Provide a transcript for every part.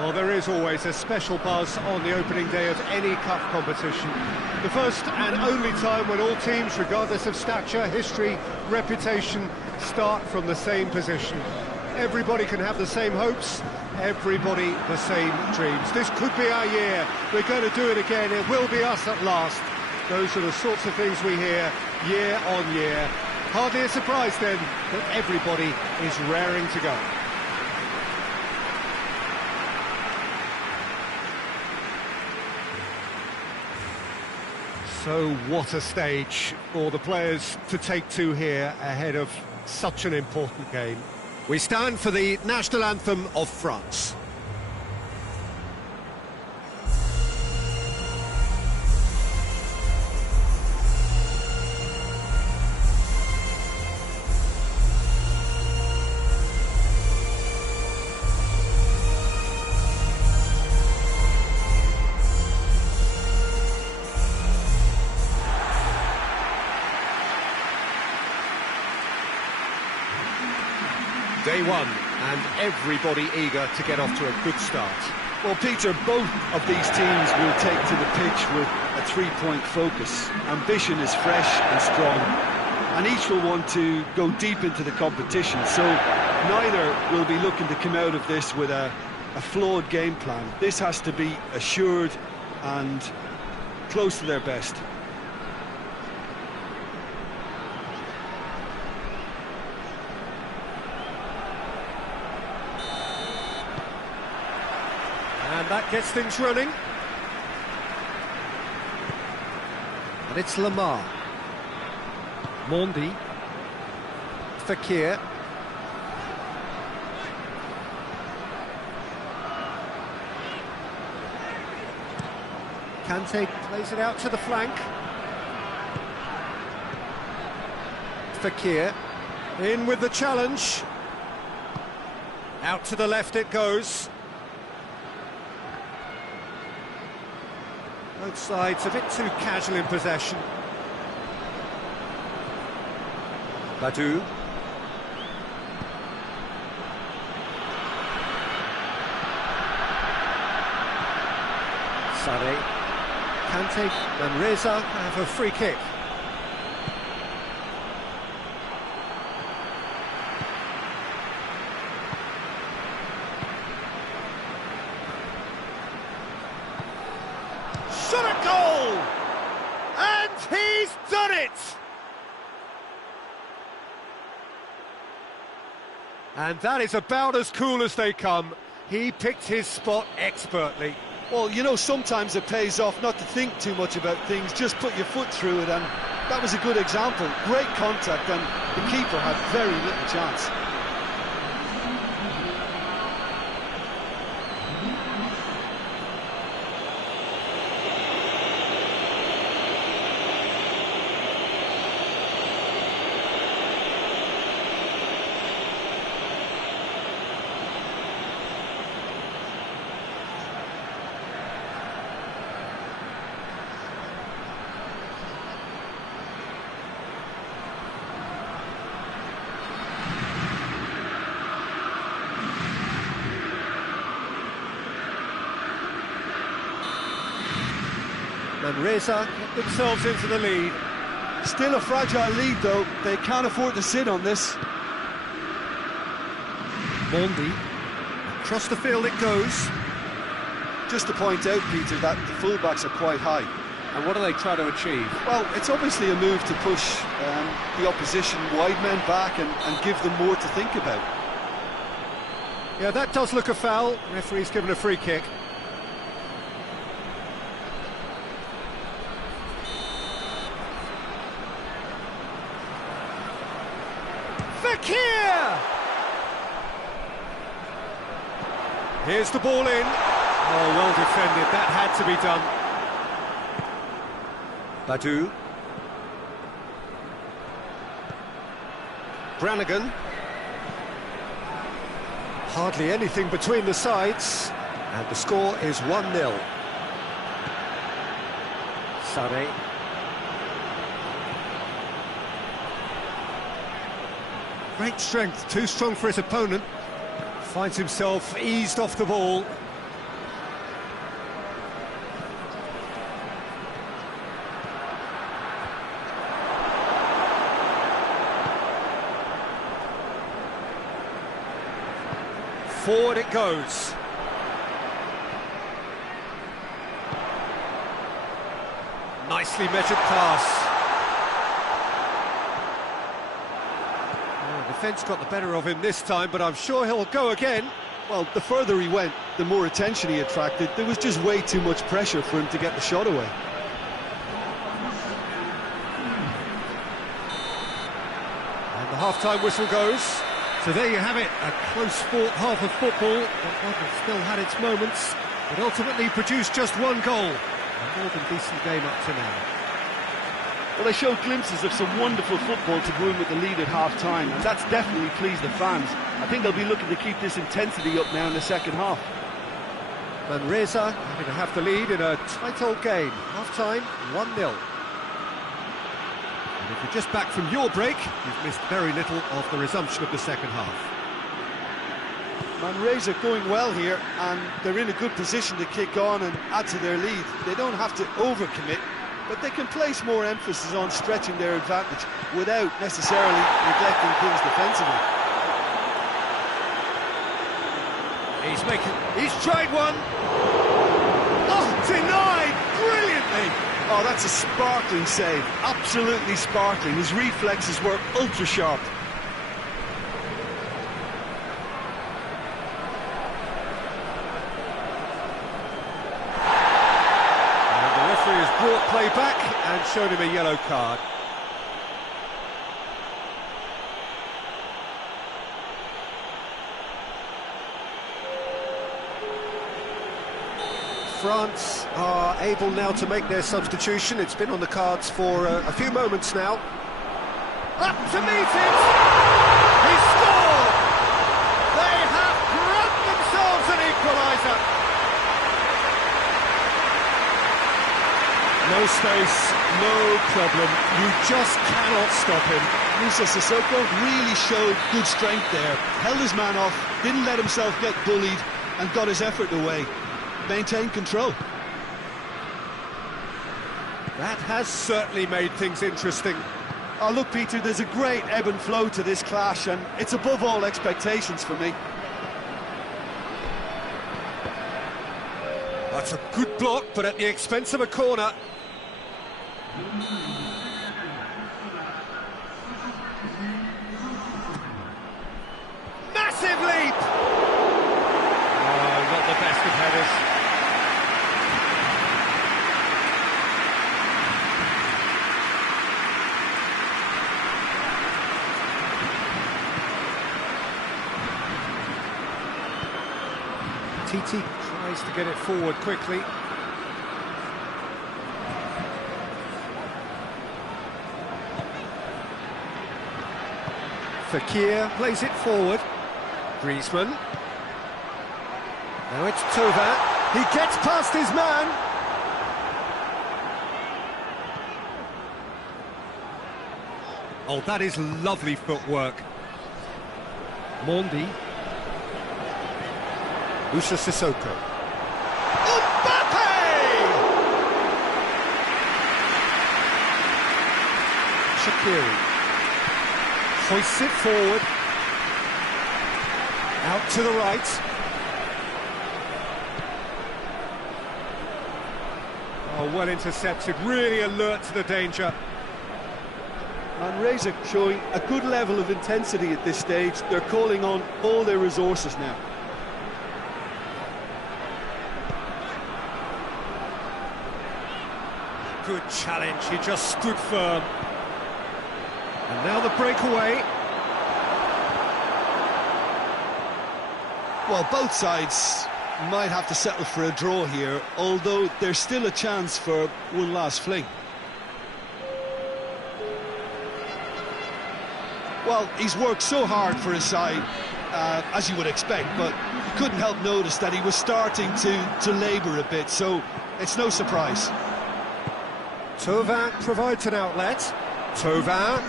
Well, there is always a special buzz on the opening day of any cup competition. The first and only time when all teams, regardless of stature, history, reputation, start from the same position. Everybody can have the same hopes, everybody the same dreams. This could be our year. We're going to do it again. It will be us at last. Those are the sorts of things we hear year on year. Hardly a surprise then that everybody is raring to go. So what a stage for the players to take to here ahead of such an important game. We stand for the national anthem of France. Day one, and everybody eager to get off to a good start. Well, Peter, both of these teams will take to the pitch with a three-point focus. Ambition is fresh and strong, and each will want to go deep into the competition, so neither will be looking to come out of this with a flawed game plan. This has to be assured and close to their best. And that gets things running. And it's Lamar. Mondi. Fakir. Kante plays it out to the flank. Fakir. In with the challenge. Out to the left it goes. Both sides a bit too casual in possession. Badu. Sane. Kante and Reza have a free kick. Shot a goal! And he's done it! And that is about as cool as they come. He picked his spot expertly. Well, you know, sometimes it pays off not to think too much about things, just put your foot through it, and that was a good example. Great contact, and the keeper had very little chance. And Reza get themselves into the lead. Still a fragile lead, though. They can't afford to sit on this. Mondi. Across the field it goes. Just to point out, Peter, that the fullbacks are quite high. And what do they try to achieve? Well, it's obviously a move to push the opposition wide men back and give them more to think about. Yeah, that does look a foul. Referee's given a free kick. Fakir! Here's the ball in. Oh, well defended. That had to be done. Badu. Brannigan. Hardly anything between the sides. And the score is 1-0. Sane. Great strength, too strong for his opponent. Finds himself eased off the ball. Forward it goes. Nicely measured pass. Oh, defence got the better of him this time, but I'm sure he'll go again. Well, the further he went, the more attention he attracted. There was just way too much pressure for him to get the shot away. And the half-time whistle goes. So there you have it, a close-fought half of football, but one that still had its moments. It ultimately produced just one goal. A more than decent game up to now. Well, they showed glimpses of some wonderful football to go in with the lead at half-time, and that's definitely pleased the fans. I think they'll be looking to keep this intensity up now in the second half. Malaysia having to have the lead in a tight old game. Half-time, 1-0. And if you're just back from your break, you've missed very little of the resumption of the second half. Malaysia going well here, and they're in a good position to kick on and add to their lead. They don't have to overcommit, but they can place more emphasis on stretching their advantage without necessarily neglecting things defensively. He's tried one. Oh, denied brilliantly. Oh, that's a sparkling save, absolutely sparkling. His reflexes were ultra sharp. Brought play back and showed him a yellow card. France are able now to make their substitution. It's been on the cards for a few moments now. Up to meet it! He scored! They have grabbed themselves an equaliser! No space, no problem, you just cannot stop him. Moussa Sissoko really showed good strength there, held his man off, didn't let himself get bullied and got his effort away. Maintained control. That has certainly made things interesting. Oh look Peter, there's a great ebb and flow to this clash and it's above all expectations for me. That's a good block, but at the expense of a corner. Massive leap! Oh, not the best of headers. TT tries to get it forward quickly. Fekir plays it forward. Griezmann. Now it's Tova. He gets past his man. Oh, that is lovely footwork. Mondi. Moussa Sissoko. Mbappe! Shaqiri. Hoists it forward. Out to the right. Oh, well intercepted, really alert to the danger. Malaysia showing a good level of intensity at this stage. They're calling on all their resources now. Good challenge, he just stood firm. And now the breakaway. Well, both sides might have to settle for a draw here, although there's still a chance for one last fling. Well, he's worked so hard for his side, as you would expect, but couldn't help notice that he was starting to labour a bit, so it's no surprise. Tova provides an outlet. Tova.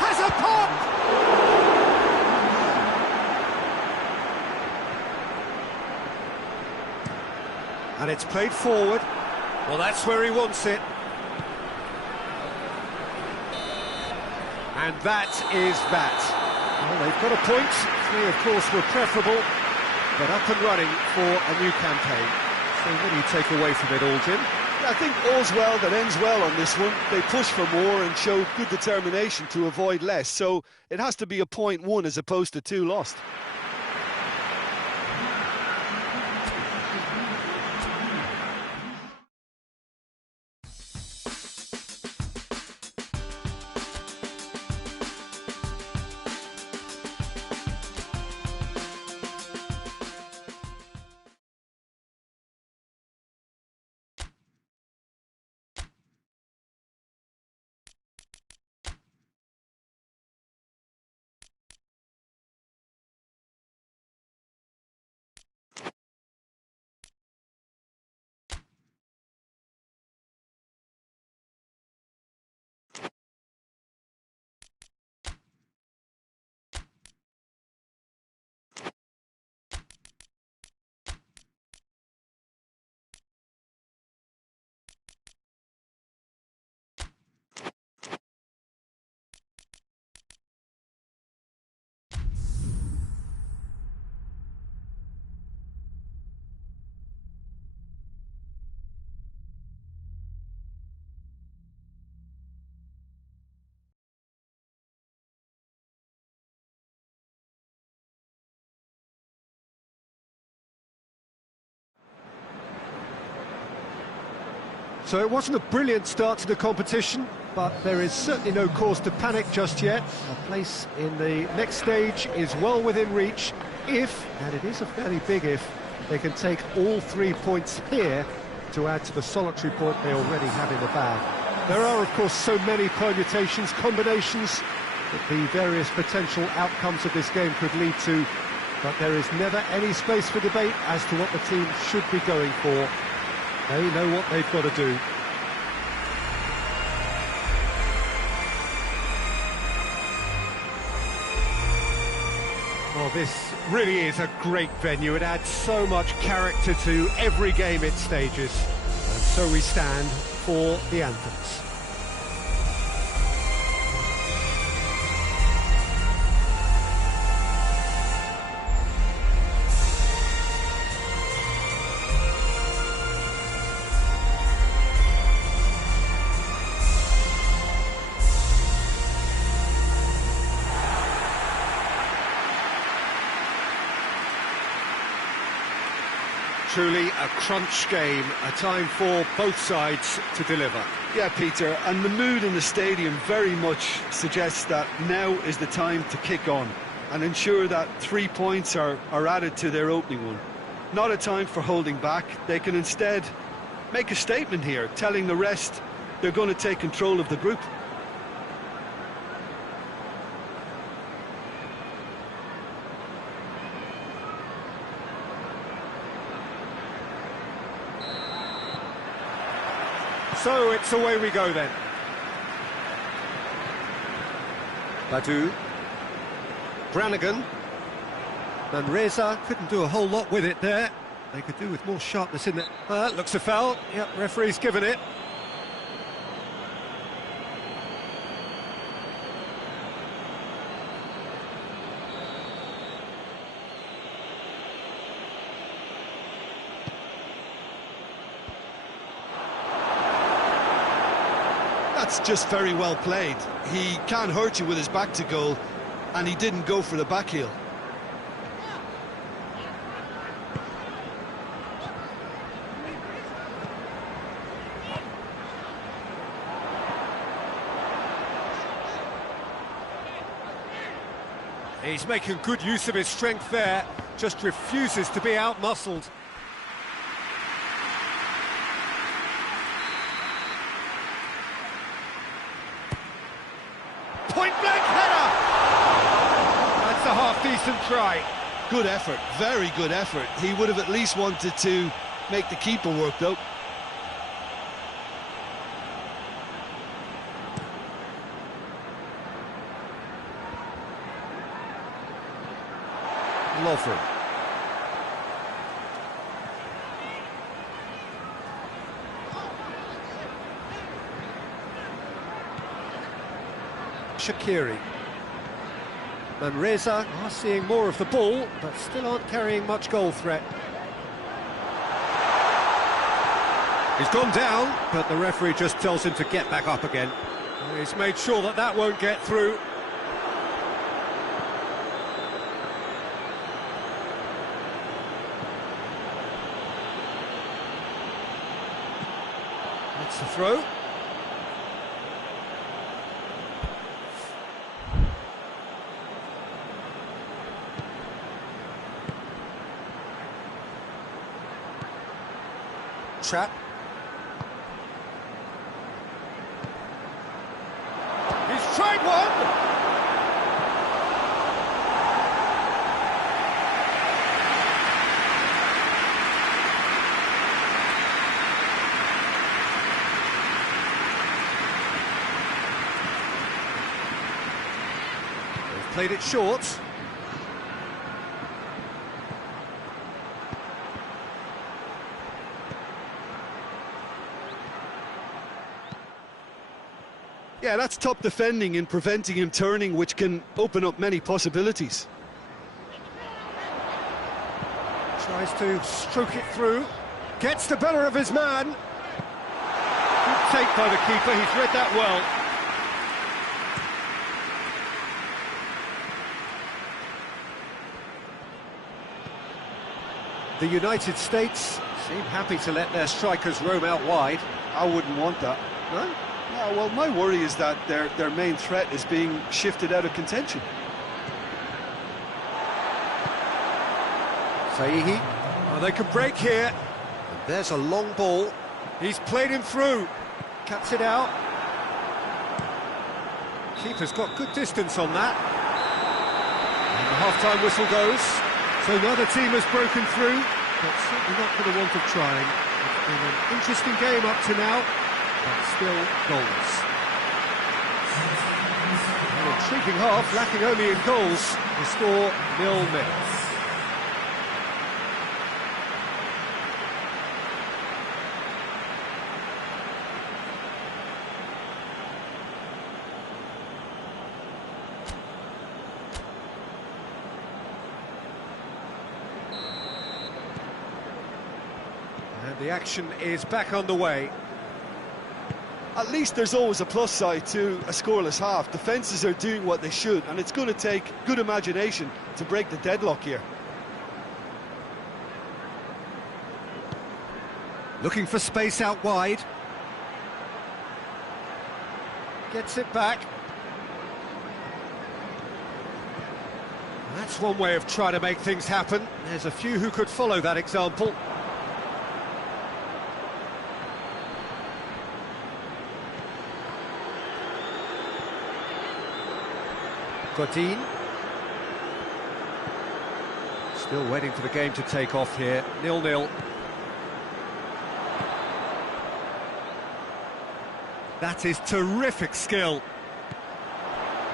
Has a pop! And it's played forward. Well, that's where he wants it. And that is that. Well, they've got a point. 3, of course, were preferable, but up and running for a new campaign. So what do you take away from it all, Jim? Yeah, I think all's well that ends well on this one. They push for more and show good determination to avoid less. So it has to be a point won as opposed to 2 lost. So it wasn't a brilliant start to the competition, but there is certainly no cause to panic just yet. A place in the next stage is well within reach if, and it is a fairly big if, they can take all 3 points here to add to the solitary point they already have in the bag. There are, of course, so many permutations, combinations, that the various potential outcomes of this game could lead to, but there is never any space for debate as to what the team should be going for. They know what they've got to do. Well, this really is a great venue. It adds so much character to every game it stages. And so we stand for the anthems. Truly a crunch game, a time for both sides to deliver. Yeah, Peter, and the mood in the stadium very much suggests that now is the time to kick on and ensure that 3 points are added to their opening one. Not a time for holding back. They can instead make a statement here, telling the rest they're going to take control of the group. So it's away we go then. Badu. Brannigan. And Reza couldn't do a whole lot with it there. They could do with more sharpness in it. Looks a foul. Yep, referee's given it. That's just very well played. He can't hurt you with his back to goal, and he didn't go for the back heel. He's making good use of his strength there, just refuses to be out-muscled. Point-blank header! That's a half-decent try. Good effort, very good effort. He would have at least wanted to make the keeper work, though. Lovren. Shaqiri. Manresa are seeing more of the ball, but still aren't carrying much goal threat. He's gone down, but the referee just tells him to get back up again. He's made sure that that won't get through. That's the throw. Trap. He's tried one! They've played it short. Yeah, that's top defending and preventing him turning, which can open up many possibilities. Tries to stroke it through. Gets the better of his man. Good take by the keeper, he's read that well. The United States seem happy to let their strikers roam out wide. I wouldn't want that. No? Yeah, well, my worry is that their main threat is being shifted out of contention. Saihi. Oh, they can break here. And there's a long ball. He's played him through. Cuts it out. Keeper's got good distance on that. And the half-time whistle goes. So neither team has broken through, but certainly not for the want of trying. It's been an interesting game up to now, but still goals. An intriguing half, lacking only in goals. The score 0-0. And the action is back underway. At least there's always a plus side to a scoreless half. Defences are doing what they should, and it's going to take good imagination to break the deadlock here. Looking for space out wide. Gets it back. That's one way of trying to make things happen. There's a few who could follow that example. Godin. Still waiting for the game to take off here. 0-0. That is terrific skill.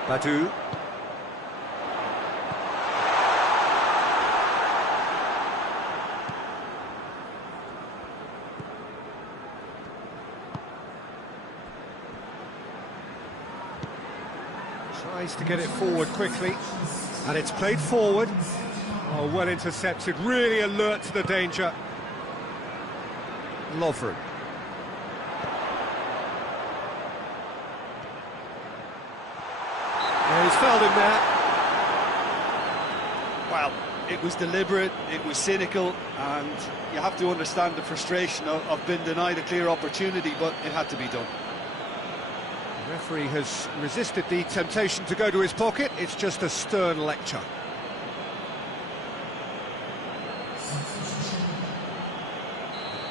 Badu. Tries to get it forward quickly, and it's played forward. Oh, well intercepted, really alert to the danger. Lovren. Yeah, he's fouled him there. Well, it was deliberate, it was cynical, and you have to understand the frustration of being denied a clear opportunity, but it had to be done. The referee has resisted the temptation to go to his pocket. It's just a stern lecture.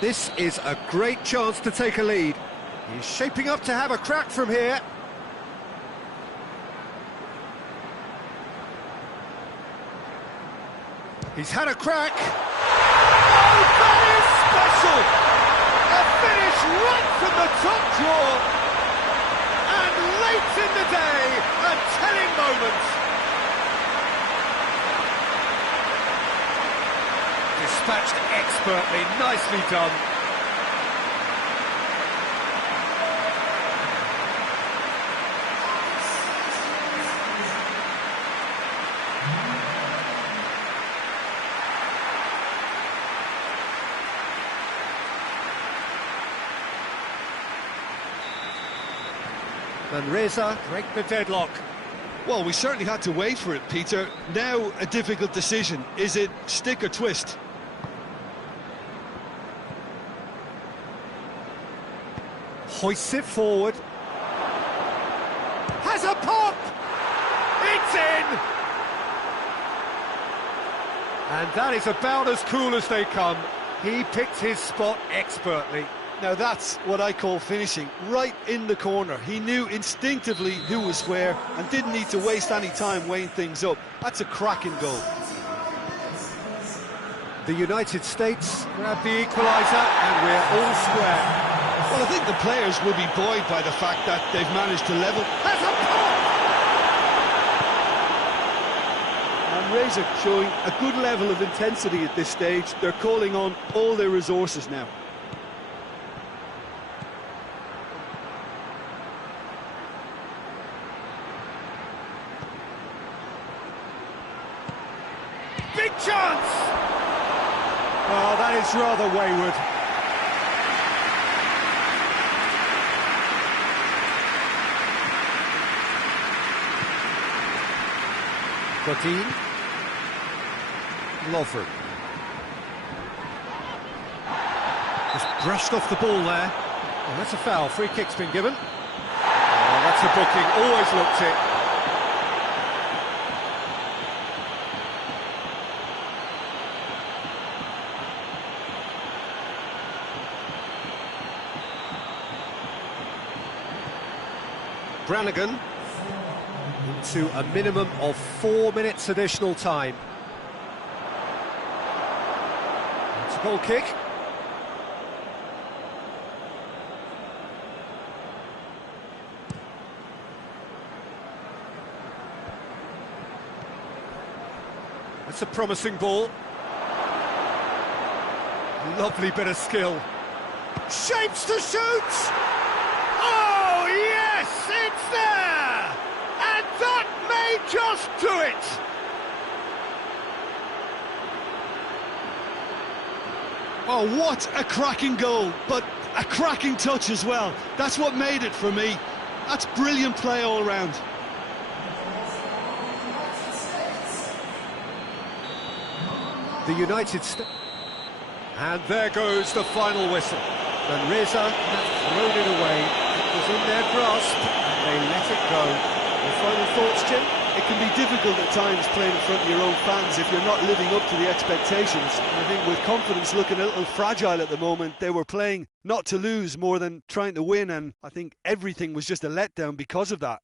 This is a great chance to take a lead. He's shaping up to have a crack from here. He's had a crack. Oh, that is special! A finish right from the top drawer. And late in the day, a telling moment. Dispatched expertly, nicely done. And Reza break the deadlock. Well, we certainly had to wait for it, Peter. Now a difficult decision. Is it stick or twist? Hoists it forward. Has a pop! It's in! And that is about as cool as they come. He picked his spot expertly. Now that's what I call finishing, right in the corner. He knew instinctively who was where and didn't need to waste any time weighing things up. That's a cracking goal. The United States grab the equaliser and we're all square. Well, I think the players will be buoyed by the fact that they've managed to level. Has a pop! And Reza showing a good level of intensity at this stage. They're calling on all their resources now. Big chance! Oh, that is rather wayward. Godin. Lovren. Just brushed off the ball there. Oh, that's a foul. Free kick's been given. Oh, that's a booking. Always looked it. Brannigan into a minimum of 4 minutes additional time. It's a goal kick. That's a promising ball. Lovely bit of skill. Shapes to shoot! Oh, yes, it's there! And that may just do it! Oh, what a cracking goal, but a cracking touch as well. That's what made it for me. That's brilliant play all round. The United States. And there goes the final whistle. And Reza have thrown it away. It was in their grasp, and they let it go. Your final thoughts, Jim? It can be difficult at times playing in front of your own fans if you're not living up to the expectations. I think with confidence looking a little fragile at the moment, they were playing not to lose more than trying to win, and I think everything was just a letdown because of that.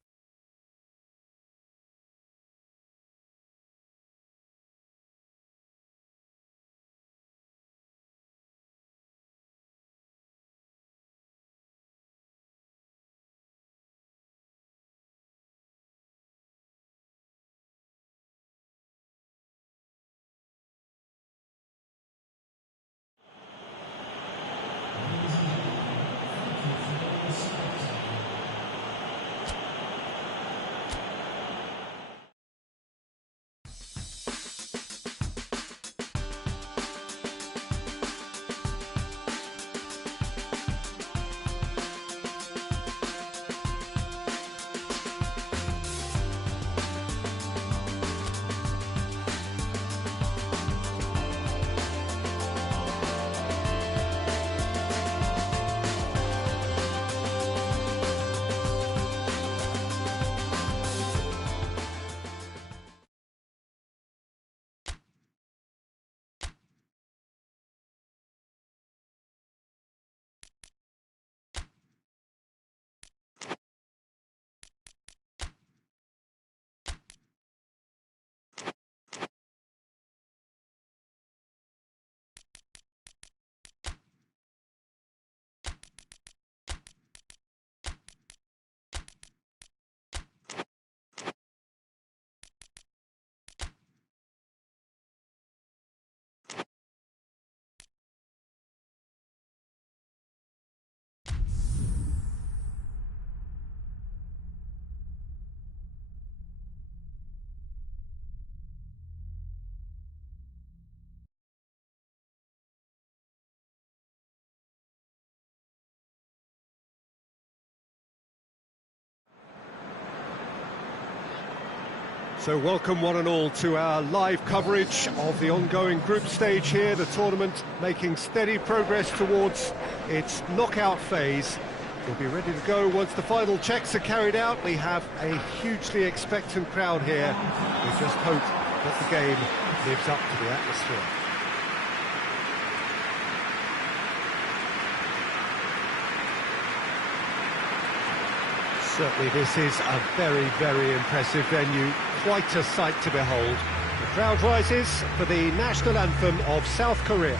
So welcome one and all to our live coverage of the ongoing group stage here, the tournament making steady progress towards its knockout phase. We'll be ready to go once the final checks are carried out. We have a hugely expectant crowd here. We just hope that the game lives up to the atmosphere. Certainly this is a very, very impressive venue, quite a sight to behold. The crowd rises for the national anthem of South Korea.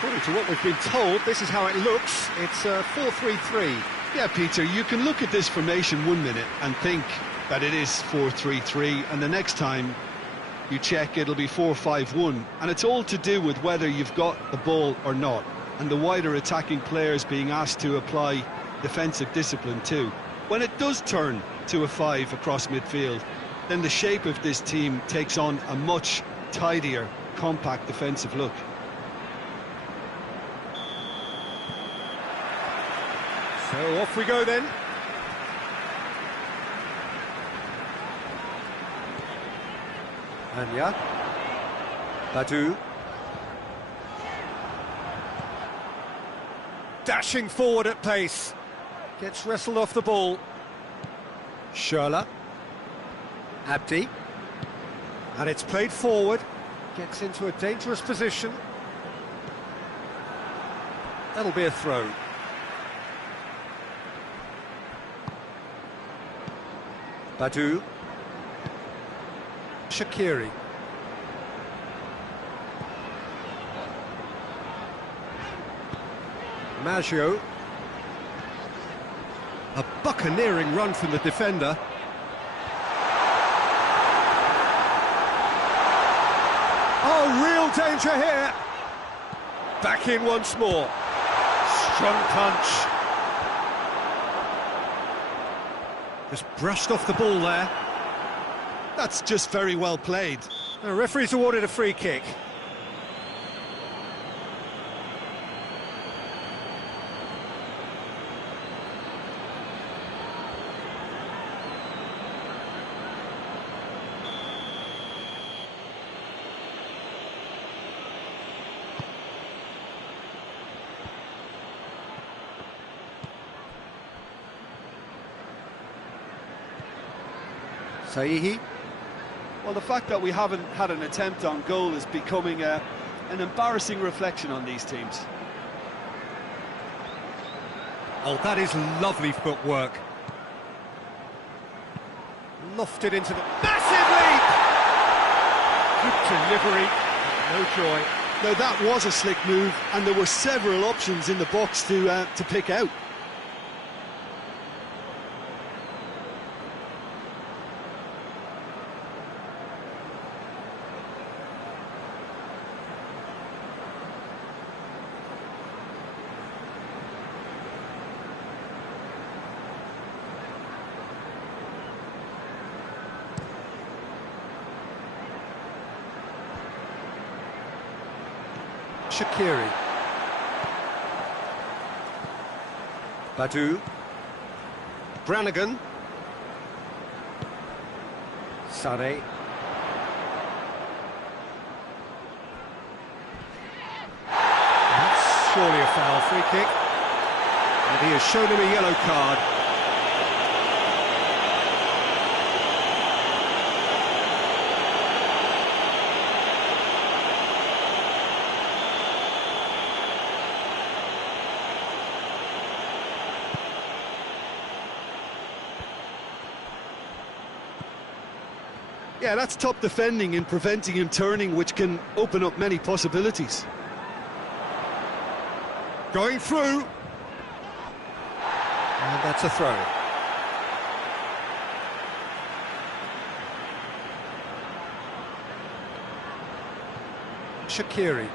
According to what we've been told, this is how it looks. It's 4-3-3. Yeah, Peter, you can look at this formation 1 minute and think that it is 4-3-3, and the next time you check, it'll be 4-5-1. And it's all to do with whether you've got the ball or not, and the wider attacking players being asked to apply defensive discipline too. When it does turn to a 5 across midfield, then the shape of this team takes on a much tidier, compact defensive look. So off we go then. Anya. Badu. Dashing forward at pace. Gets wrestled off the ball. Sherla. Abdi. And it's played forward. Gets into a dangerous position. That'll be a throw. Badu. Shaqiri. Maggio. A buccaneering run from the defender. Oh, real danger here. Back in once more. Strong punch. Just brushed off the ball there. That's just very well played. The referee's awarded a free kick. Saihi. Well, the fact that we haven't had an attempt on goal is becoming an embarrassing reflection on these teams. Oh, that is lovely footwork. Lofted into the... Massive leap! Good delivery, no joy. Now, that was a slick move, and there were several options in the box to pick out. Shaqiri. Badu. Brannigan. Sane. That's surely a foul. Free kick. And he has shown him a yellow card. Yeah, that's top defending and preventing him turning, which can open up many possibilities. Going through. And that's a throw. Shaqiri.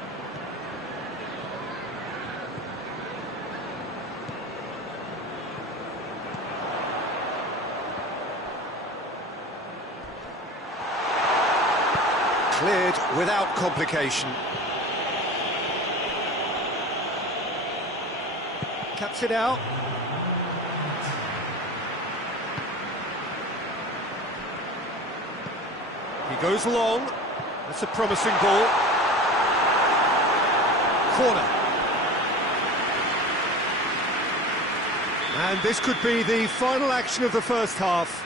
Cleared without complication. Cuts it out. He goes long. That's a promising ball. Corner. And this could be the final action of the first half.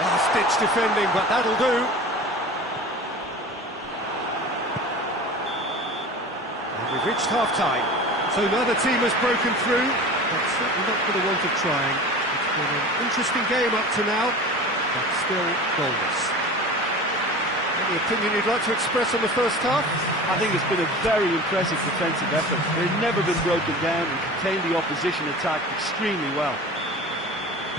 Last-ditch defending, but that'll do. And we've reached half-time. So neither team has broken through, but certainly not for the want of trying. It's been an interesting game up to now, but still goalless. Any opinion you'd like to express on the first half? I think it's been a very impressive defensive effort. They've never been broken down and contained the opposition attack extremely well.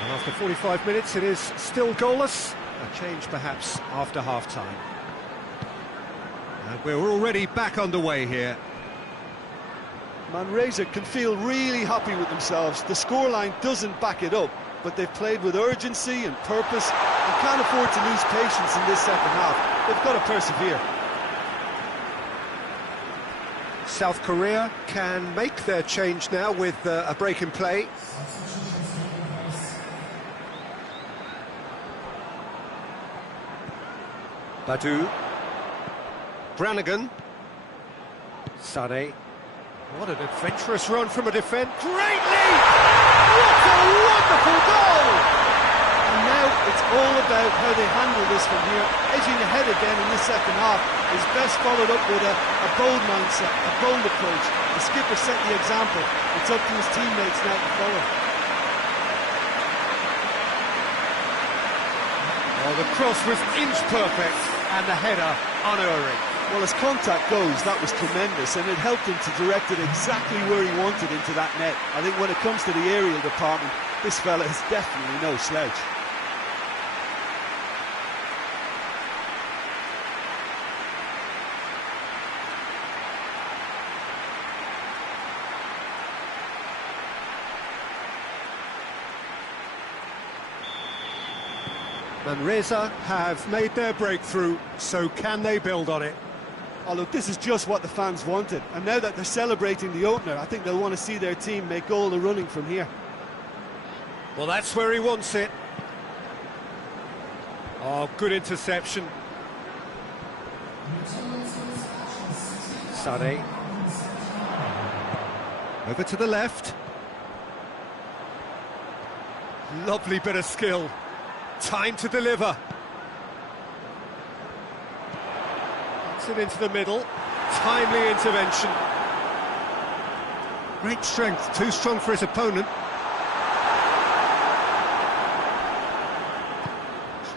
And after 45 minutes, it is still goalless. A change, perhaps, after half-time. And we're already back underway here. Malaysia can feel really happy with themselves. The scoreline doesn't back it up, but they've played with urgency and purpose and can't afford to lose patience in this second half. They've got to persevere. South Korea can make their change now with a break in play. Badu. Brannigan. Sane. What an adventurous run from a defence. Great lead! What a wonderful goal! And now it's all about how they handle this from here. Edging ahead again in the second half is best followed up with a bold mindset, a bold approach. The skipper set the example. It's up to his teammates now to follow. Oh, the cross was inch perfect and the header unerring. Well, as contact goes, that was tremendous, and it helped him to direct it exactly where he wanted into that net. I think when it comes to the aerial department, this fella is definitely no slouch. Manresa have made their breakthrough, so can they build on it? Oh, look, this is just what the fans wanted, and now that they're celebrating the opener, I think they'll want to see their team make all the running from here. Well, that's where he wants it. Oh, good interception. Sane. Over to the left. Lovely bit of skill. Time to deliver. Gets it into the middle. Timely intervention. Great strength, too strong for his opponent.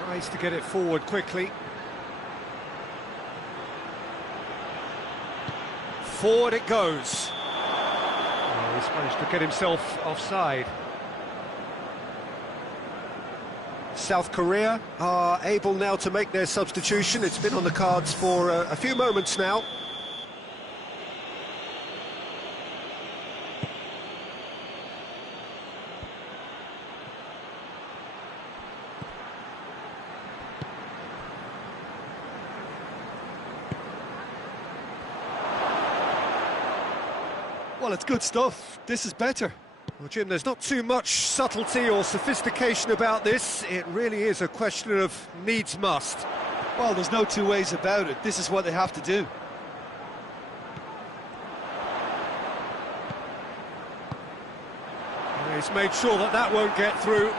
Tries to get it forward quickly. Forward it goes. Oh, he's managed to get himself offside. South Korea are able now to make their substitution. It's been on the cards for a few moments now. Well, it's good stuff. This is better. Well, Jim, there's not too much subtlety or sophistication about this. It really is a question of needs must. Well, there's no two ways about it. This is what they have to do. He's made sure that that won't get through.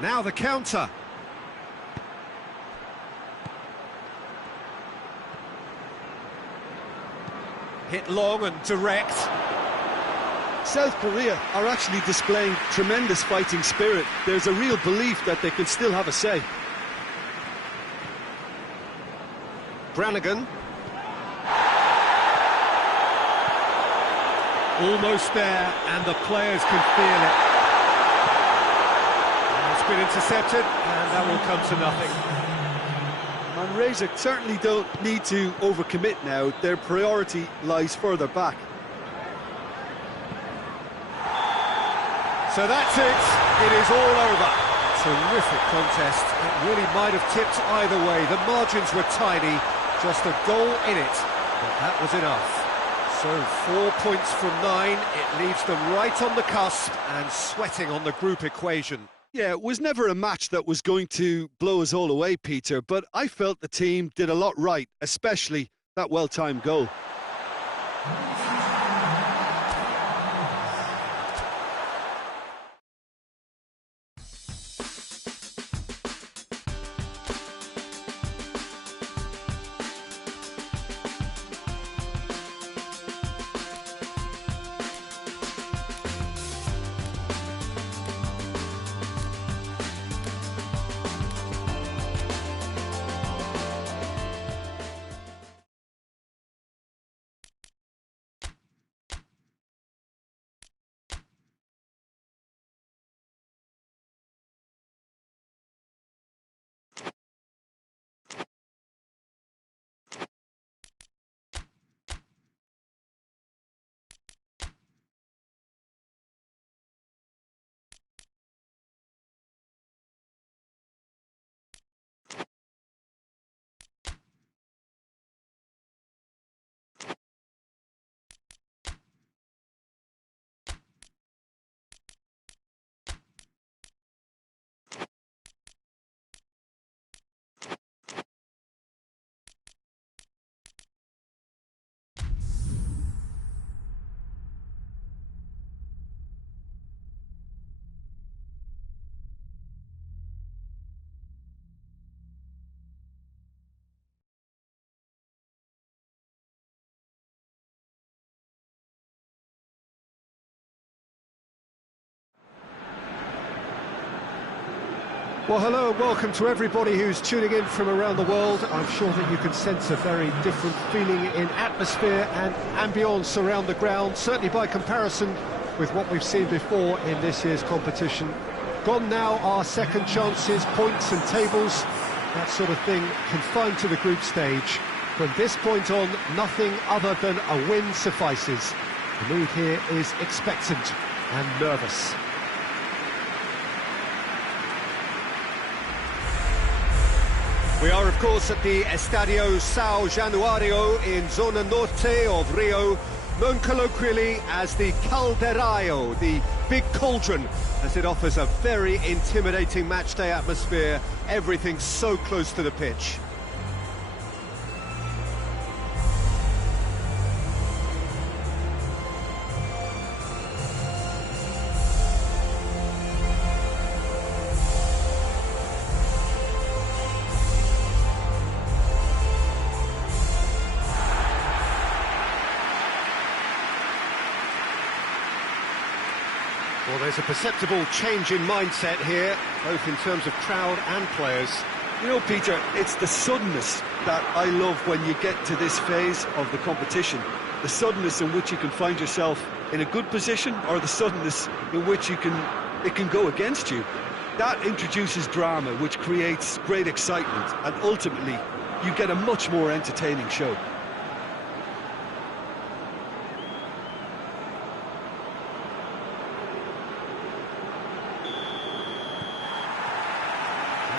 Now the counter. Hit long and direct. South Korea are actually displaying tremendous fighting spirit. There's a real belief that they can still have a say. Brannigan. Almost there, and the players can feel it. And it's been intercepted, and that will come to nothing. Malaysia certainly don't need to overcommit now. Their priority lies further back. So that's it. It is all over. Terrific contest. It really might have tipped either way. The margins were tiny, just a goal in it, but that was enough. So 4 points from 9. It leaves them right on the cusp and sweating on the group equation. Yeah, it was never a match that was going to blow us all away, Peter, but I felt the team did a lot right, especially that well-timed goal. Well, hello and welcome to everybody who's tuning in from around the world. I'm sure that you can sense a very different feeling in atmosphere and ambience around the ground, certainly by comparison with what we've seen before in this year's competition. Gone now are second chances, points and tables, that sort of thing confined to the group stage. From this point on, nothing other than a win suffices. The mood here is expectant and nervous. We are, of course, at the Estadio São Januário in Zona Norte of Rio, known colloquially as the Caldeirão, the big cauldron, as it offers a very intimidating matchday atmosphere. Everything so close to the pitch. Well, there's a perceptible change in mindset here, both in terms of crowd and players. You know, Peter, it's the suddenness that I love when you get to this phase of the competition. The suddenness in which you can find yourself in a good position, or the suddenness in which it can go against you. That introduces drama, which creates great excitement, and ultimately you get a much more entertaining show.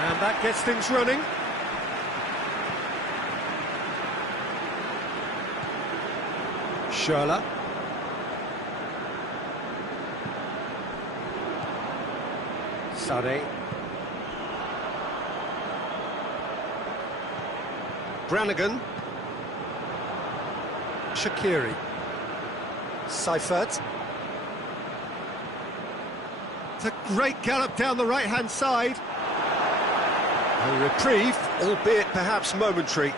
And that gets things running. Schürrle. Sade. Brannigan. Shaqiri. Seifert. It's a great gallop down the right-hand side. A reprieve, albeit perhaps momentary.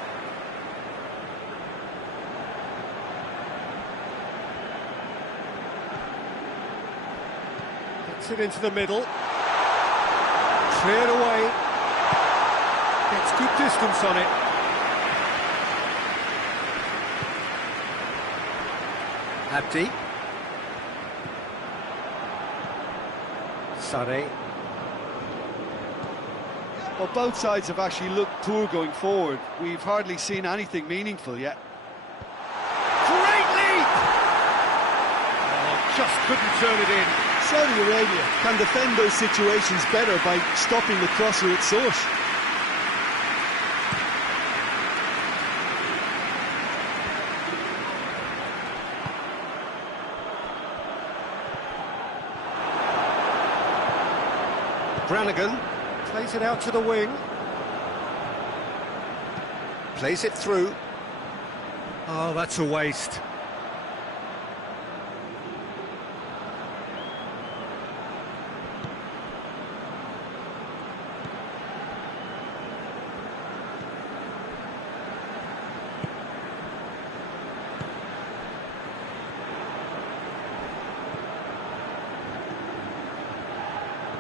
Gets it into the middle. Cleared away. Gets good distance on it. Abdi. Sané. Well, both sides have actually looked poor going forward. We've hardly seen anything meaningful yet. Great leap! Oh, just couldn't turn it in. Saudi Arabia can defend those situations better by stopping the crosser at source. Brannigan plays it out to the wing. Plays it through. Oh, that's a waste.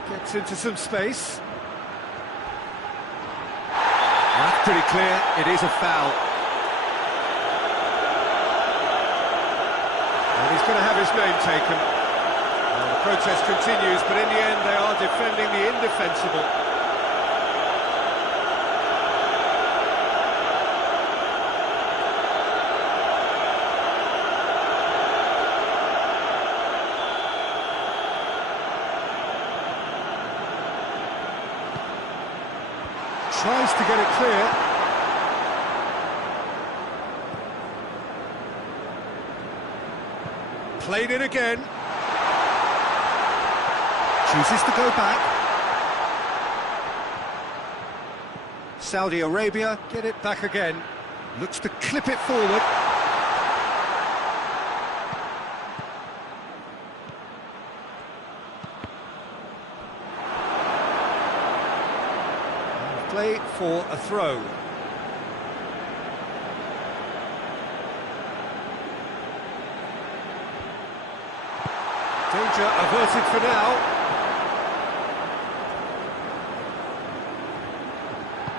Gets into some space. That's pretty clear, it is a foul. And he's going to have his name taken. Well, the protest continues, but in the end they are defending the indefensible. Tries to get it clear. Played it again. Chooses to go back. Saudi Arabia get it back again. Looks to clip it forward. Play for a throw. Danger averted for now.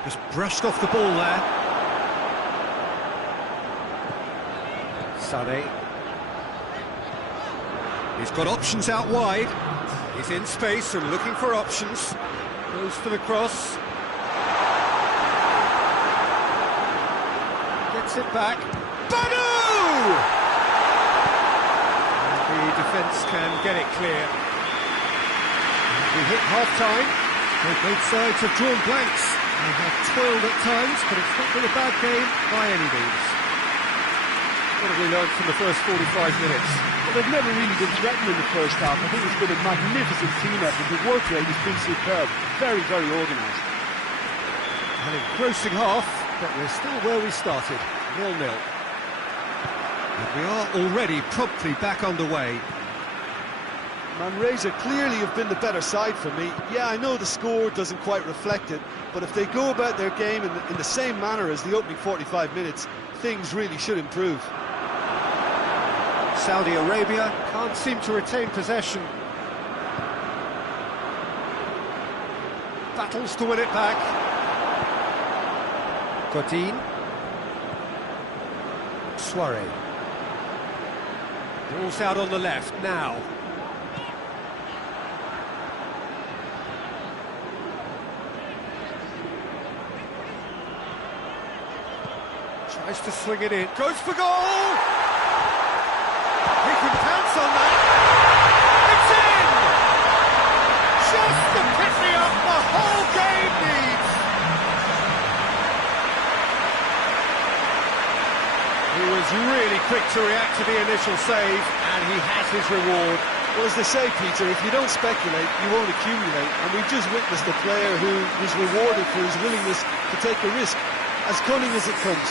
Just brushed off the ball there. Sané. He's got options out wide. He's in space and looking for options. Goes for the cross. Gets it back. Badu! The defence can get it clear. We hit half-time. Both sides have drawn blanks. They have toiled at times, but it's not been a bad game by any means. What have we learned from the first 45 minutes? Well, they've never really been threatened in the first half. I think it's been a magnificent team effort. The work rate has been superb. Very, very organised. An engrossing half, but we're still where we started, 0-0. And we are already promptly back underway. Malaysia clearly have been the better side for me. Yeah, I know the score doesn't quite reflect it, but if they go about their game in the same manner as the opening 45 minutes, things really should improve. Saudi Arabia can't seem to retain possession. Battles to win it back. Godin. Soiree. Ball's out on the left now. Tries to swing it in. Goes for goal! He can pounce on that. It's in! Just the pick-me-up the whole game needs. He was really quick to react to the initial save, and he has his reward. Well, as they say, Peter, if you don't speculate, you won't accumulate. And we've just witnessed a player who was rewarded for his willingness to take a risk, as cunning as it comes.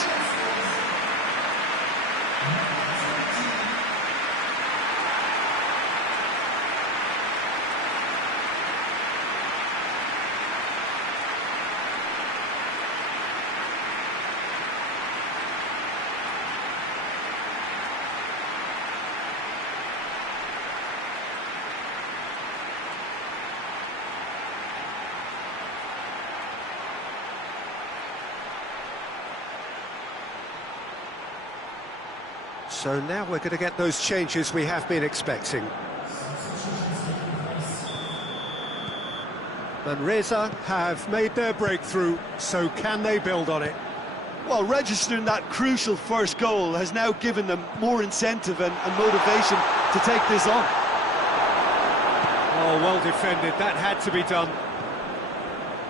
So now we're going to get those changes we have been expecting. Manresa have made their breakthrough, so can they build on it? Well, registering that crucial first goal has now given them more incentive and motivation to take this on. Oh, well defended, that had to be done.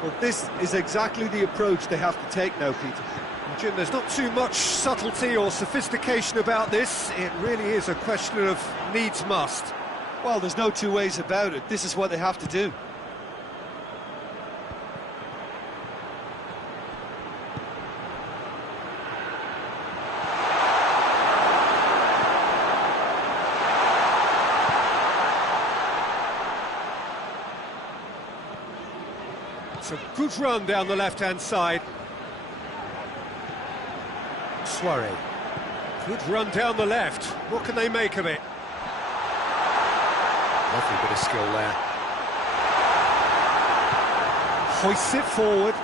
Well, this is exactly the approach they have to take now, Peter. Jim, there's not too much subtlety or sophistication about this. It really is a question of needs must. Well, there's no two ways about it. This is what they have to do. It's a good run down the left-hand side. Suarez. Good run down the left. What can they make of it? Lovely bit of skill there. Hoists it forward.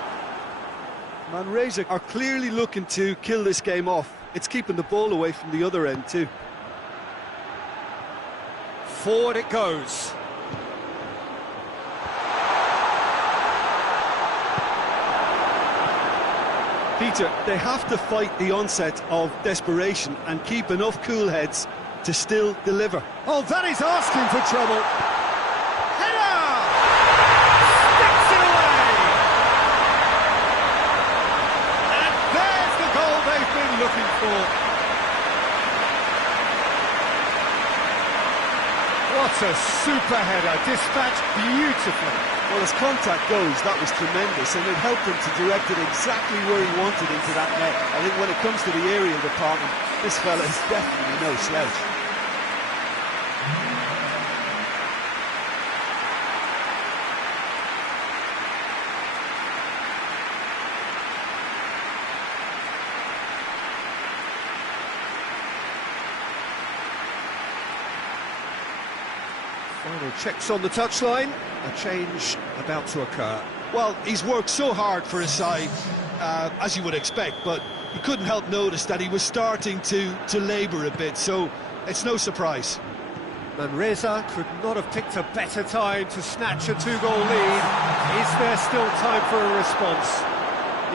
Manresa are clearly looking to kill this game off. It's keeping the ball away from the other end too. Forward it goes. Peter, they have to fight the onset of desperation and keep enough cool heads to still deliver. Oh, that is asking for trouble. Header! Sticks it away! And there's the goal they've been looking for. What a super header, dispatched beautifully. Well, as contact goes, that was tremendous, and it helped him to direct it exactly where he wanted into that net. I think when it comes to the aerial department, this fella is definitely no slouch. Final checks on the touchline. A change about to occur. Well, he's worked so hard for his side, as you would expect, but you couldn't help notice that he was starting to labour a bit, so it's no surprise. Manresa could not have picked a better time to snatch a two-goal lead. Is there still time for a response?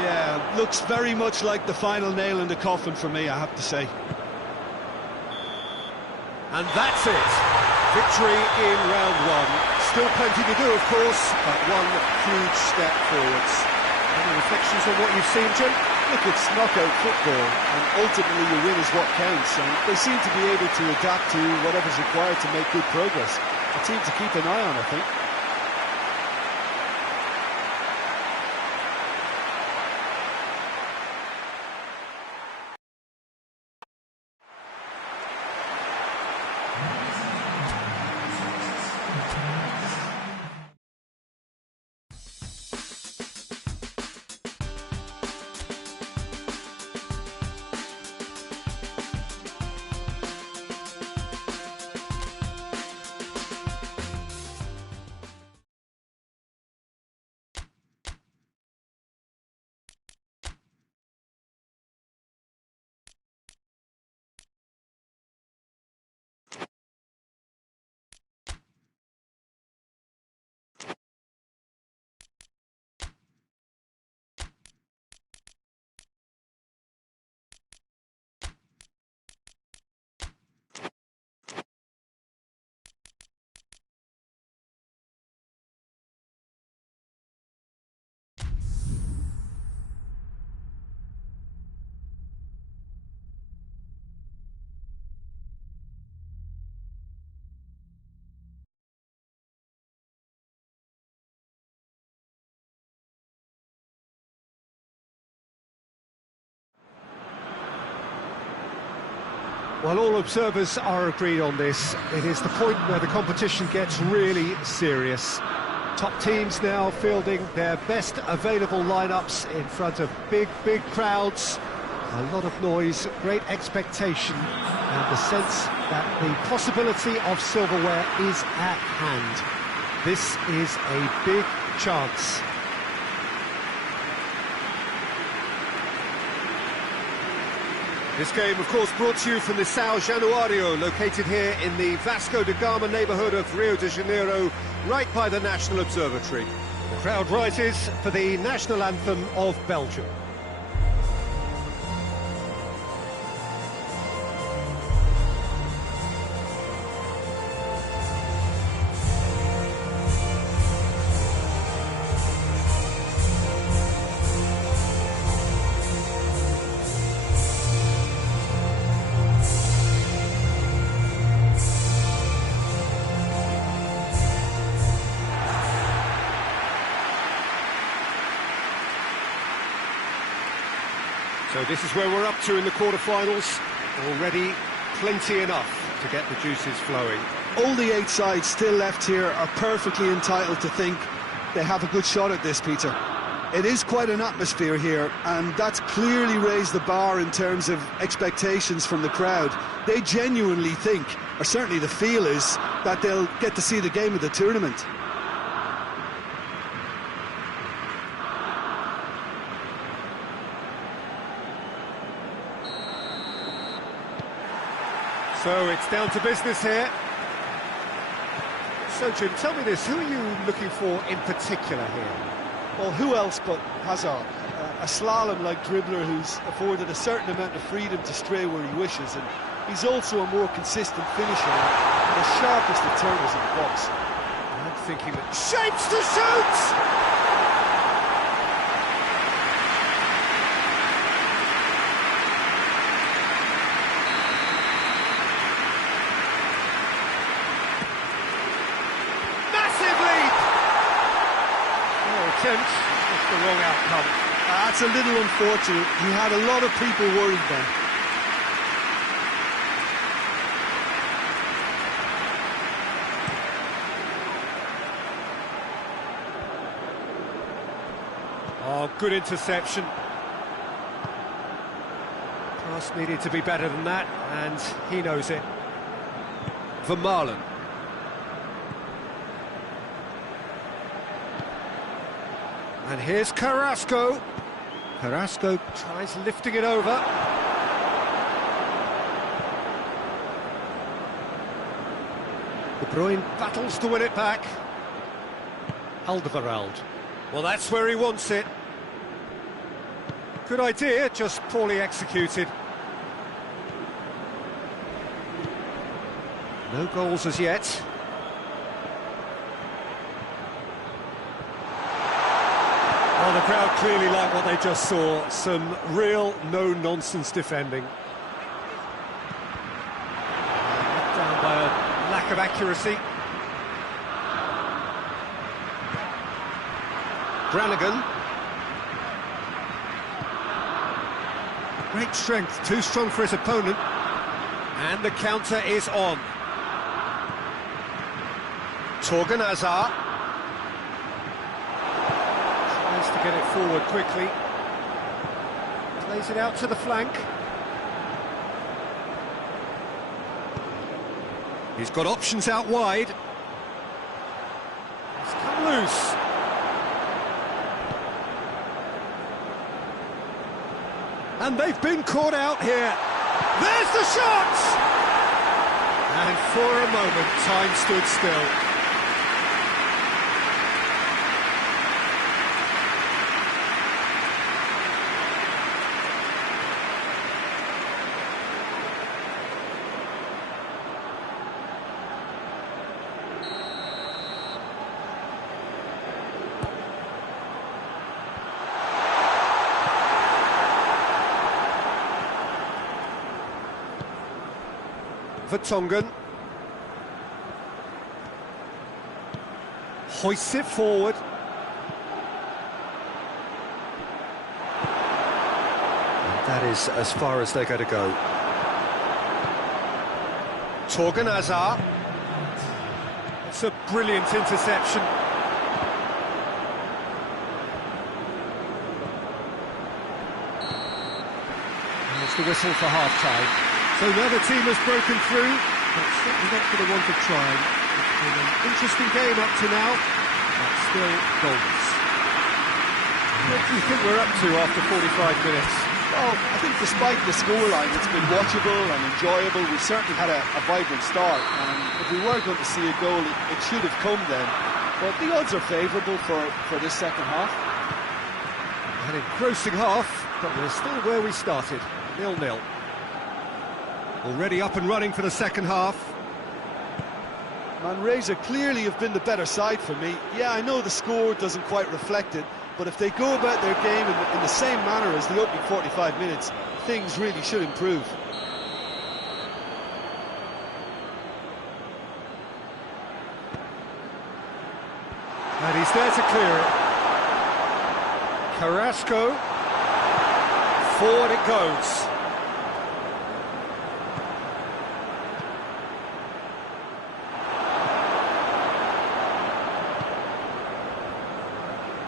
Yeah, looks very much like the final nail in the coffin for me, I have to say. And that's it. Victory in round one. Still plenty to do, of course, but one huge step forwards. Any reflections on what you've seen, Jim? Look, it's knockout football, and ultimately your win is what counts, and they seem to be able to adapt to whatever's required to make good progress. A team to keep an eye on, I think. While all observers are agreed on this, it is the point where the competition gets really serious. Top teams now fielding their best available lineups in front of big crowds. A lot of noise, great expectation, and the sense that the possibility of silverware is at hand. This is a big chance. This game, of course, brought to you from the São Januário, located here in the Vasco da Gama neighbourhood of Rio de Janeiro, right by the National Observatory. The crowd rises for the national anthem of Belgium. So this is where we're up to in the quarter-finals. Already plenty enough to get the juices flowing. All the 8 sides still left here are perfectly entitled to think they have a good shot at this, Peter. It is quite an atmosphere here, and that's clearly raised the bar in terms of expectations from the crowd. They genuinely think, or certainly the feel is, that they'll get to see the game of the tournament. So it's down to business here. So Jim, tell me this, who are you looking for in particular here? Well, who else but Hazard? A slalom-like dribbler who's afforded a certain amount of freedom to stray where he wishes, and he's also a more consistent finisher and the sharpest of turners in the box. I'm thinking that shapes to shoot! That's the wrong outcome. That's a little unfortunate. He had a lot of people worried then. Oh, good interception. Pass needed to be better than that, and he knows it. Vermaelen. And here's Carrasco. Carrasco tries lifting it over. De Bruyne battles to win it back. Alderweireld. Well, that's where he wants it. Good idea, just poorly executed. No goals as yet. Well, the crowd clearly like what they just saw. Some real no-nonsense defending. Knocked down by a lack of accuracy. Brannigan. Great strength, too strong for his opponent. And the counter is on. Torgan Hazard. Tries to get it forward quickly. Plays it out to the flank. He's got options out wide. It's come loose. And they've been caught out here. There's the shot! And for a moment, time stood still. Vertonghen hoists it forward. And that is as far as they're going to go. Torgan Hazard. It's a brilliant interception. There's the whistle for half-time. So now the team has broken through, but certainly not for the want of trying. It's been an interesting game up to now, but still goals. What do you think we're up to after 45 minutes? Well, I think despite the scoreline, it's been watchable and enjoyable. We've certainly had a vibrant start, and if we were going to see a goal, it should have come then. But the odds are favourable for this second half. An engrossing half, but we're still where we started, 0-0. Already up and running for the second half. Malaysia clearly have been the better side for me. Yeah, I know the score doesn't quite reflect it, but if they go about their game in the same manner as the opening 45 minutes, things really should improve. And he's there to clear it. Carrasco. Forward it goes.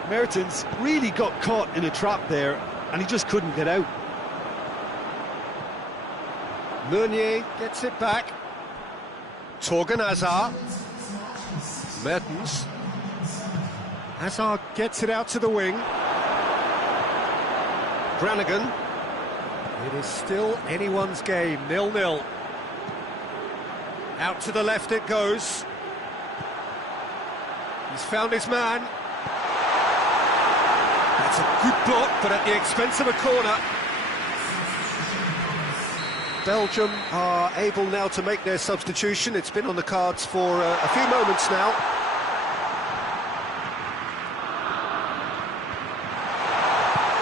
Mertens really got caught in a trap there, and he just couldn't get out. Meunier gets it back. Torgan Hazard. Mertens. Hazard gets it out to the wing. Brannigan. It is still anyone's game, 0-0. Out to the left it goes. He's found his man. That's a good block, but at the expense of a corner. Belgium are able now to make their substitution. It's been on the cards for a few moments now.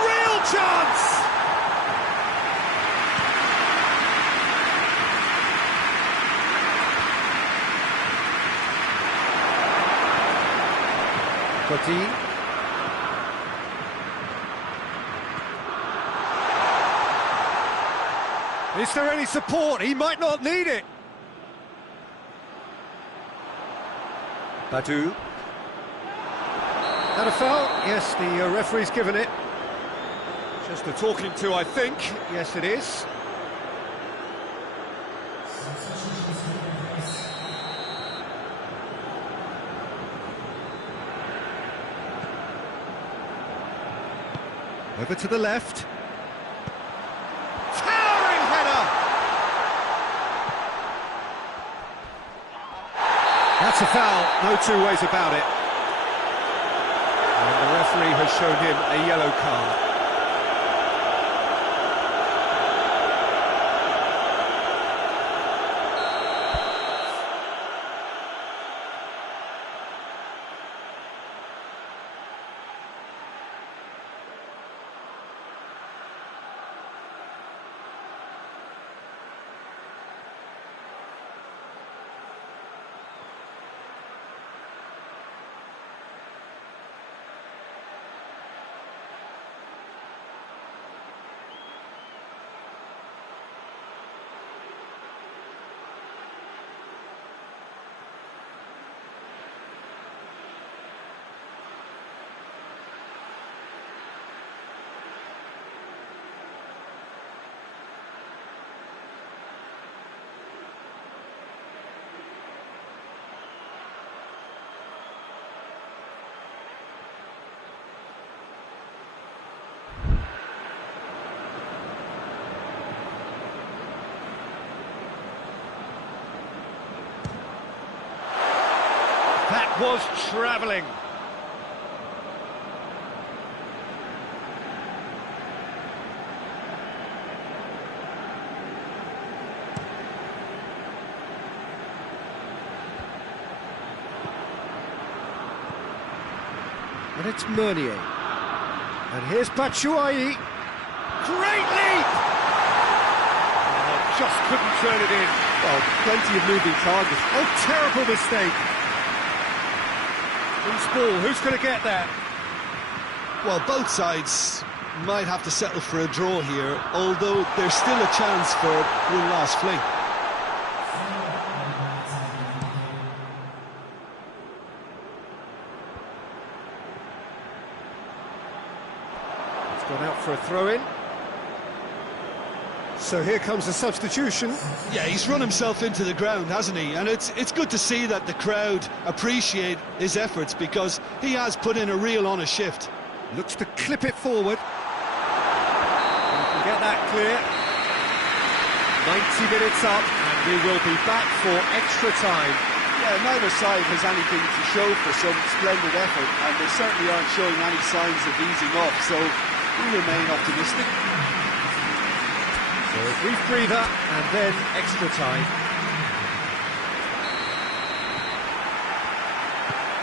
Real chance! Godin. Is there any support? He might not need it. Badu. That a foul? Yes, the referee's given it. Just a talking to, I think. Yes, it is. Over to the left. That's a foul, no two ways about it. And the referee has shown him a yellow card. That was travelling. And it's Meunier. And here's Batshuayi. Great leap! Oh, just couldn't turn it in. Well, plenty of moving targets. Oh, terrible mistake. Loose ball, who's going to get that? Well, both sides might have to settle for a draw here, although there's still a chance for one last fling. It's gone out for a throw-in. So here comes the substitution. Yeah, he's run himself into the ground, hasn't he? And it's good to see that the crowd appreciate his efforts, because he has put in a real honest shift. Looks to clip it forward. And can get that clear. 90 minutes up, and we will be back for extra time. Yeah, neither side has anything to show for some splendid effort, and they certainly aren't showing any signs of easing off, so we remain optimistic. So a brief breather, and then extra time.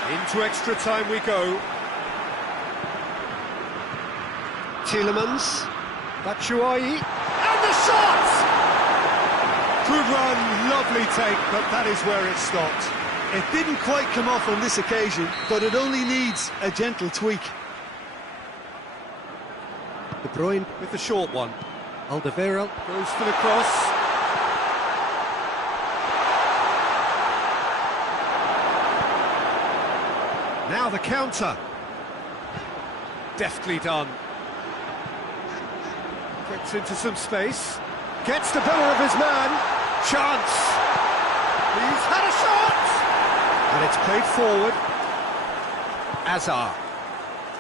Into extra time we go. Tielemans, Batshuayi, and the shot! Good run, lovely take, but that is where it stopped. It didn't quite come off on this occasion, but it only needs a gentle tweak. De Bruyne with the short one. Alderweireld goes for the cross. Now the counter. Deftly done. Gets into some space. Gets the better of his man. Chance. He's had a shot! And it's played forward. Hazard.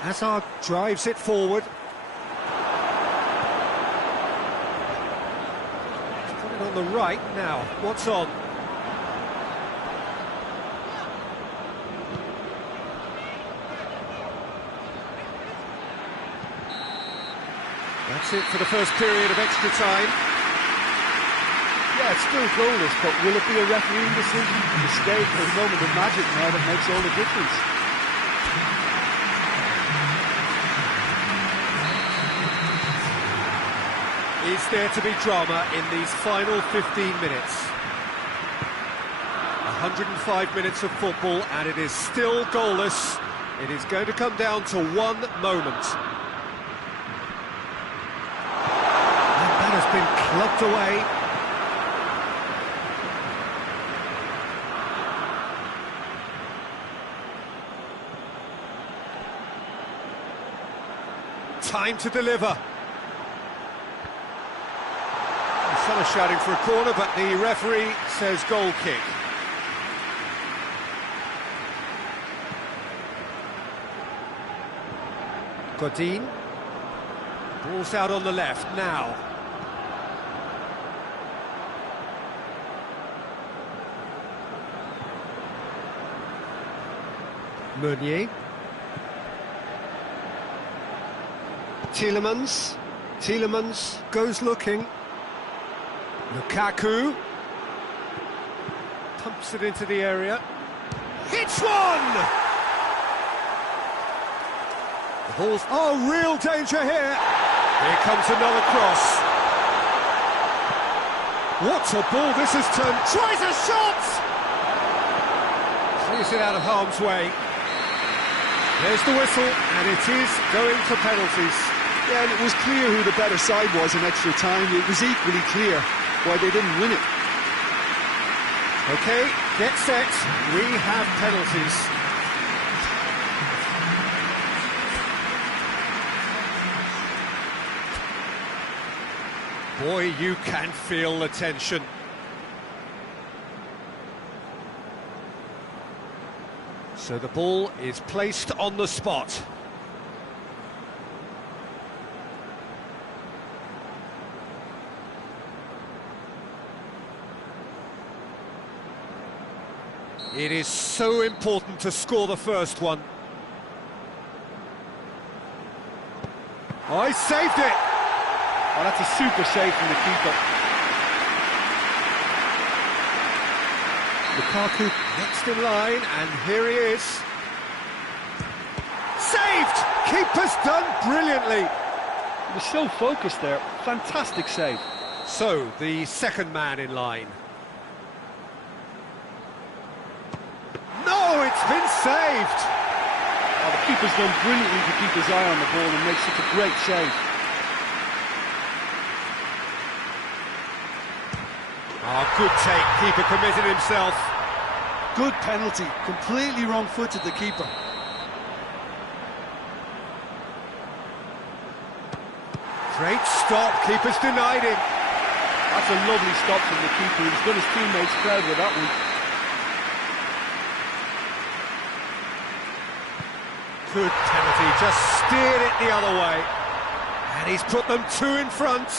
Hazard drives it forward. He's put it on the right now. What's on? That's it for the first period of extra time. Yeah, it's still goalless, but will it be a refereeing decision? A mistake or a moment of magic now that makes all the difference? Is there to be drama in these final 15 minutes? 105 minutes of football, and it is still goalless. It is going to come down to one moment. Has been clubbed away. Time to deliver. Some are shouting for a corner, but the referee says goal kick. Godin. Ball's out on the left now. Meunier. Tielemans. Tielemans goes looking. Lukaku. Pumps it into the area. Hits one! The ball's... Oh, real danger here! Here comes another cross. What a ball this has turned. Tries a shot! Clears it out of harm's way. There's the whistle, and it is going for penalties. Yeah, and it was clear who the better side was in extra time. It was equally clear why they didn't win it. OK, get set. We have penalties. Boy, you can feel the tension. So the ball is placed on the spot. It is so important to score the first one. Oh, he saved it! Oh, that's a super save from the keeper. Lukaku next in line, and here he is. Saved! Keeper's done brilliantly. He was so focused there. Fantastic save. So, the second man in line. No, it's been saved! Oh, the keeper's done brilliantly to keep his eye on the ball and make such a great save. Oh, good take. Keeper committed himself. Good penalty. Completely wrong-footed, the keeper. Great stop. Keeper's denied him. That's a lovely stop from the keeper. He's got his teammates proud with that one. Good penalty. Just steered it the other way. And he's put them two in front.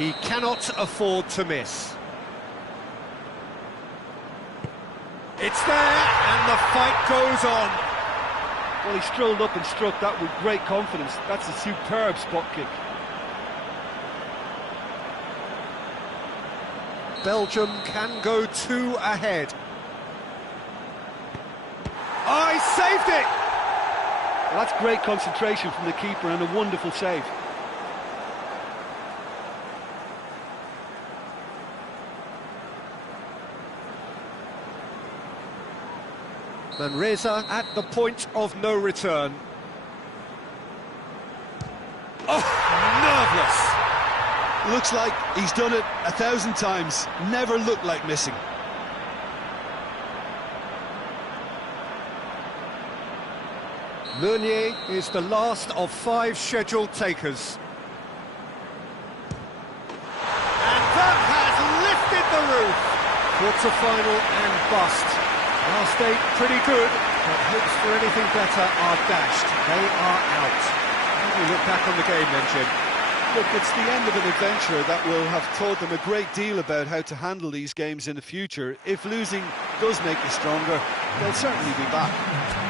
He cannot afford to miss. It's there, and the fight goes on. Well, he strolled up and struck that with great confidence. That's a superb spot kick. Belgium can go 2 ahead. Oh, he saved it! Well, that's great concentration from the keeper and a wonderful save. Manresa at the point of no return. Oh, nerveless! Looks like he's done it 1,000 times. Never looked like missing. Meunier is the last of 5 scheduled takers. And that has lifted the roof! Quarter-final and bust. Last 8 pretty good, but hopes for anything better are dashed. They are out. How do you look back on the game then, Jim? Look, it's the end of an adventure that will have taught them a great deal about how to handle these games in the future. If losing does make you stronger, they'll certainly be back.